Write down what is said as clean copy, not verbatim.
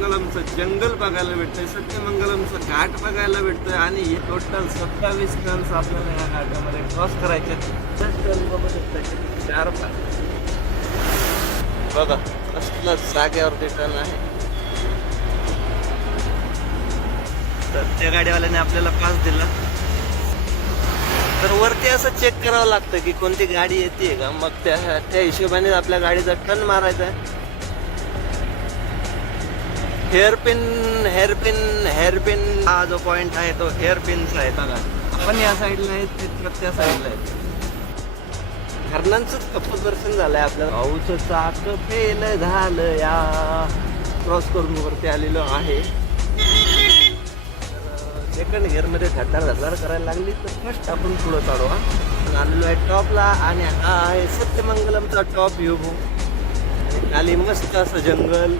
सत्यमंगलमचं जंगल बघायला भेटतंय, सत्यमंगलमचं घाट बघायला भेटतोय आणि हे टोटल 27 टन्स आपल्याला या घाटामध्ये क्रॉस करायचे. 10 बघू शकता 4-5 बघा कसलं जागेवरती टन आहे. तर त्या गाडीवाल्याने आपल्याला पास दिला. तर वरती असं चेक करावं लागतं की कोणती गाडी येते का, मग त्या हिशोबाने आपल्या गाडीचा टर्न मारायचा आहे. हेअरपिन हा जो पॉइंट आहे तो हेअरपिनचा आहे. बघा आपण या साईडला आहे, ते त्या साईडला आहे. हरणांचंच कप्पत दर्शन झालंय आपल्याला. भाऊचं चाक फेल झालं या क्रॉस करून वरती आलेलो आहे. सेकंड गिअरमध्ये धडधाड करायला लागली तर फर्स्ट आपण पुढं चालवा. आलेलो आहे टॉपला आणि हा आहे सत्यमंगलमचा टॉप व्ह्यू. खाली मस्त असं जंगल,